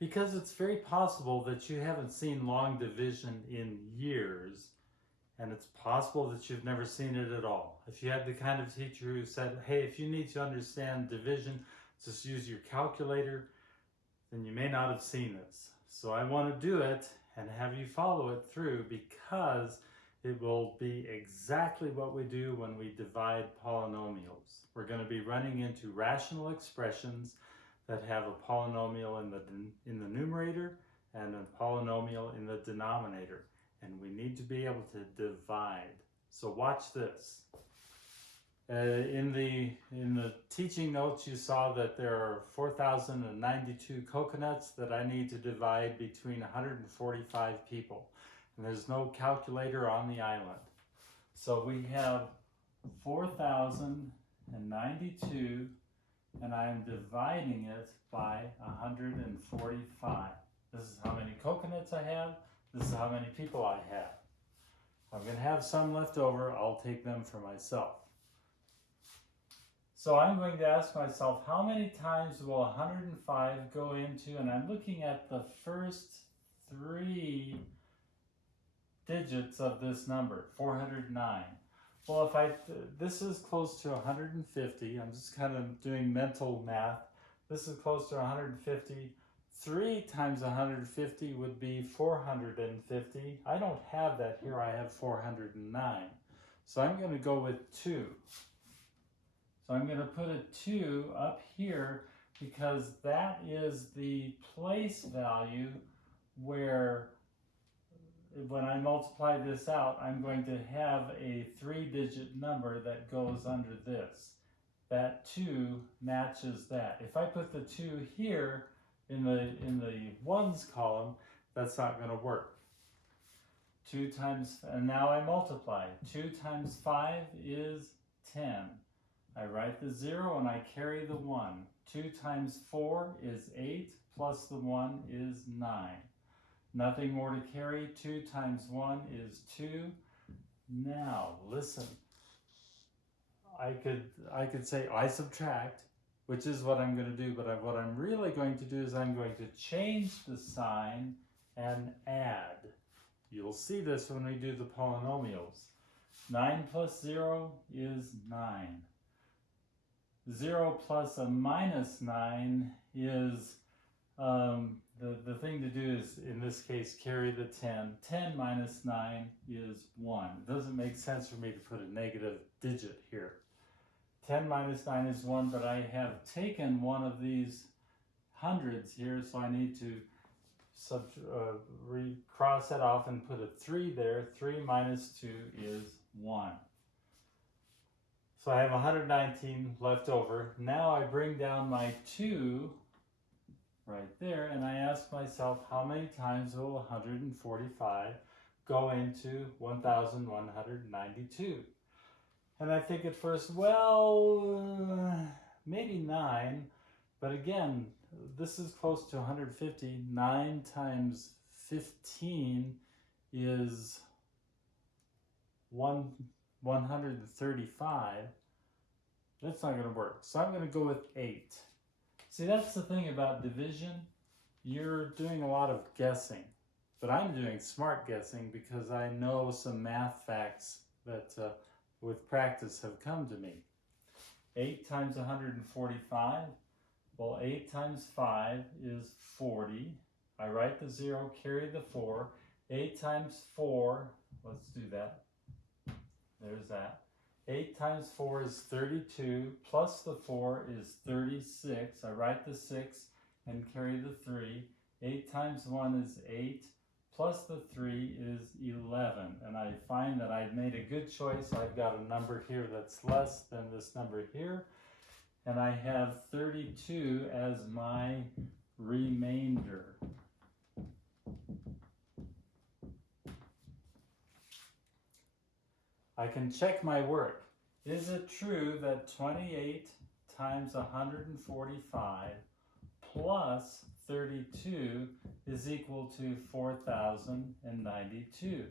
Because it's very possible that you haven't seen long division in years, and it's possible that you've never seen it at all. If you had the kind of teacher who said, hey, if you need to understand division, just use your calculator, then you may not have seen this. So I want to do it and have you follow it through, because it will be exactly what we do when we divide polynomials. We're going to be running into rational expressions that have a polynomial in the numerator and a polynomial in the denominator. And we need to be able to divide. So watch this. In the teaching notes, you saw that there are 4,092 coconuts that I need to divide between 145 people. And there's no calculator on the island. So we have 4,092, and I'm dividing it by 145. This is how many coconuts I have. This is how many people I have. I'm going to have some left over. I'll take them for myself. So I'm going to ask myself, how many times will 105 go into, and I'm looking at the first 3 digits of this number, 409. Well, this is close to 150. I'm just kind of doing mental math. This is close to 150. 3 times 150 would be 450. I don't have that here. I have 409. So I'm going to go with 2. So I'm going to put a 2 up here because that is the place value where when I multiply this out, I'm going to have a 3-digit number that goes under this. That 2 matches that. If I put the 2 here in the ones column, that's not going to work. 2 times, and now I multiply. 2 times 5 is 10. I write the 0 and I carry the 1. 2 times 4 is 8, plus the 1 is 9. Nothing more to carry. 2 times 1 is 2. Now, listen. I could say I subtract, which is what I'm going to do, but what I'm really going to do is I'm going to change the sign and add. You'll see this when we do the polynomials. 9 plus 0 is 9. 0 plus a minus 9 is, the thing to do is, in this case, carry the 10. 10 minus 9 is 1. It doesn't make sense for me to put a negative digit here. 10 minus 9 is 1, but I have taken one of these hundreds here, so I need to cross that off and put a 3 there. 3 minus 2 is 1. So I have 119 left over. Now I bring down my 2 right there, and I ask myself, how many times will 145 go into 1,192? And I think at first, well, maybe 9, but again, this is close to 150. 9 times 15 is 135. That's not going to work. So I'm going to go with 8. See, that's the thing about division. You're doing a lot of guessing, but I'm doing smart guessing because I know some math facts that with practice have come to me. 8 times 145. Well, 8 times 5 is 40. I write the 0, carry the 4. 8 times 4, let's do that. There's that. 8 times 4 is 32, plus the 4 is 36. I write the 6 and carry the 3. 8 times 1 is 8, plus the 3 is 11. And I find that I've made a good choice. I've got a number here that's less than this number here. And I have 32 as my remainder. I can check my work. Is it true that 28 times 145 plus 32 is equal to 4,092?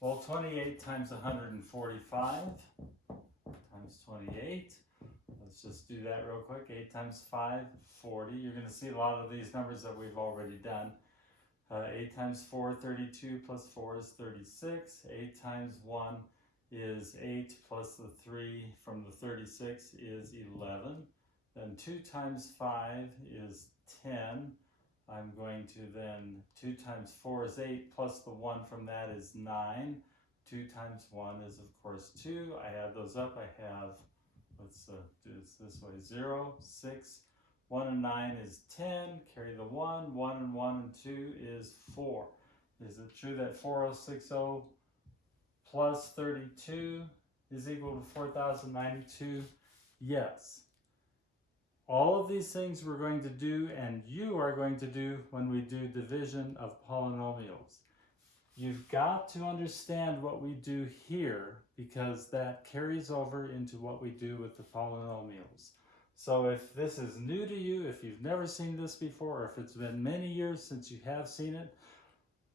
Well, 28 times 145 times 28, Let's just do that real quick. 8 times 5, 40. You're going to see a lot of these numbers that we've already done. 8 times 4, 32, plus 4 is 36. 8 times 1 is 8, plus the 3 from the 36 is 11. Then 2 times 5 is 10. I'm going to then, 2 times 4 is 8, plus the 1 from that is 9. 2 times 1 is, of course, 2. I add those up. I have, let's do this way, 0, 6, 1 and 9 is 10. Carry the 1. 1 and 1 and 2 is 4. Is it true that 4060 plus 32 is equal to 4092? Yes. All of these things we're going to do, and you are going to do when we do division of polynomials. You've got to understand what we do here because that carries over into what we do with the polynomials. So if this is new to you, if you've never seen this before, or if it's been many years since you have seen it,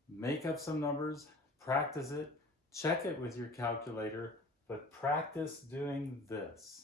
make up some numbers, practice it, check it with your calculator, but practice doing this.